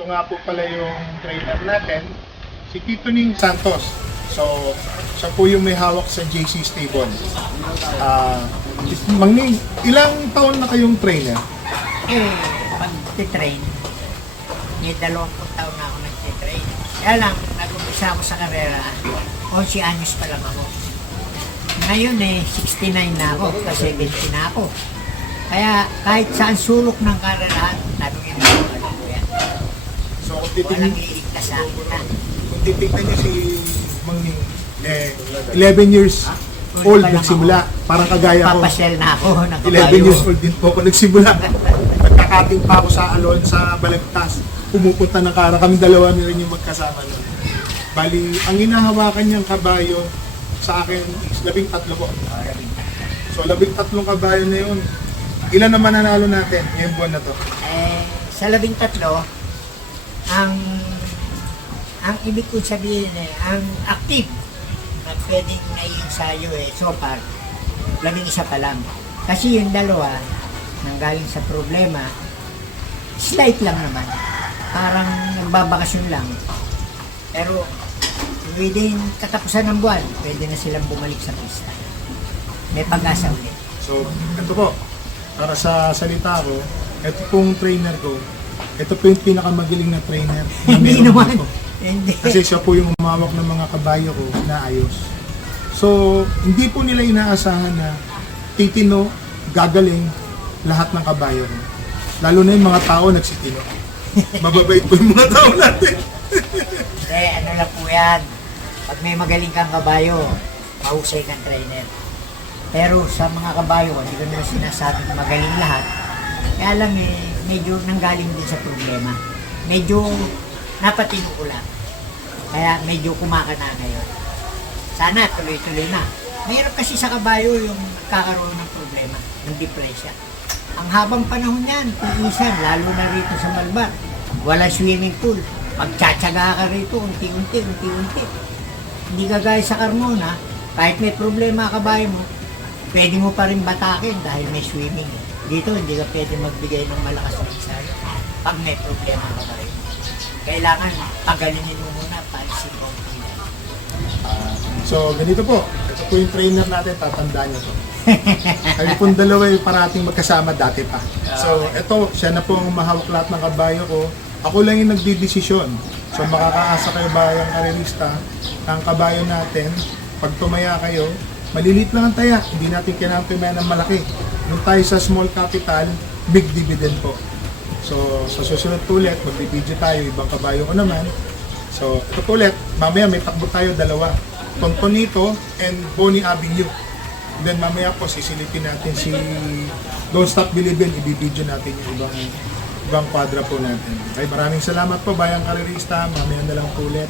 Ito nga po pala yung trainer natin, si Tito Ning Santos. So, siya po yung may hawak sa JC Stable. Mang Ning, ilang taon na kayong trainer? Pag-train, may 20 taon na ako nag-train. Kaya lang, nag-umpisa ako sa karera, 11 anyos pa lang ako. Ngayon 69 na ako, kasi 70 na ako. Kaya kahit saan sulok ng karerahan, nabigyan mo ko yan. So, kung Walang iligtas sa akin na. kung titignan niyo si Mang Ning, 11 years old nagsimula. Parang kagaya ko. Papasel na ako, 11 years old din po ako nagsimula. Nagkakating pa ako sa Alon, sa Balagtas. Pumupunta ng Kara. Kami dalawa na rin yung magkasama nun. Bali, ang hinahawakan niyang kabayo sa akin is 13 po. So, 13 kabayo na yun. Ilan naman nanalo natin ngayong buwan na to? Sa 13, ang ibig kong sabihin ang active na pwedeng naiinsayo so far, 11 pa lang. Kasi yung dalawa, nanggaling sa problema, slight lang naman. Parang nagbabakasyon lang. Pero, within katapusan ng buwan, pwede na silang bumalik sa pista. May pag-asa ulit. So, ito po, para sa salita ko, ito pong trainer ko, ito po yung pinakamagaling na trainer na Hindi meron naman. dito. Hindi. Kasi siya po yung umawak ng mga kabayo ko na ayos. So, hindi po nila inaasahan na titino, gagaling lahat ng kabayo ko. Lalo na yung mga tao nagsitino. Mababait po yung mga tao natin. Hindi, ano lang po yan. Pag may magaling kang kabayo, mahusay kang trainer. Pero sa mga kabayo, hindi ko naman sinasabing magaling lahat. Kaya lang medyo nanggaling din sa problema. Medyo napatino ko lang. Kaya medyo kumakana ngayon. Sana tuloy-tuloy na. Mahirap kasi sa kabayo yung kakaroon ng problema, ng depresya. Ang habang panahon yan, tiisan, lalo na rito sa Malbar. Wala swimming pool. Magtsatsaga ka rito, unti-unti. Hindi kagaya sa Carmona, kahit may problema kabayo mo, pwede mo pa rin batakin dahil may swimming. Dito, hindi ka pwede magbigay ng malakas na ensayo pag may problema kabayo. Kailangan pagalingin mo muna para si So, ganito po. Ito po yung trainer natin, tatandaan niyo to. Kami pong dalawa yung parating magkasama dati pa. So, ito, siya na po ang mahawak lahat ng kabayo ko. Ako lang yung nagdidesisyon. So, makakaasa kayo bayang karelista, ang kabayo natin, pag tumaya kayo, malilit lang ang taya. Hindi natin kailangan tumaya ng malaki. Nung tayo sa small capital, big dividend po. So, sa susunod po ulit, magbibideo tayo, ibang kabayo ko naman. So, ito po ulit, mamaya may takbo tayo dalawa. Tontonito and Bonnie Avenue. Then mamaya po sisilipin natin si Don't Stop Believin', ibibideo natin yung ibang kwadra po natin. Okay, maraming salamat po bayang karerista, mamaya na lang po ulit.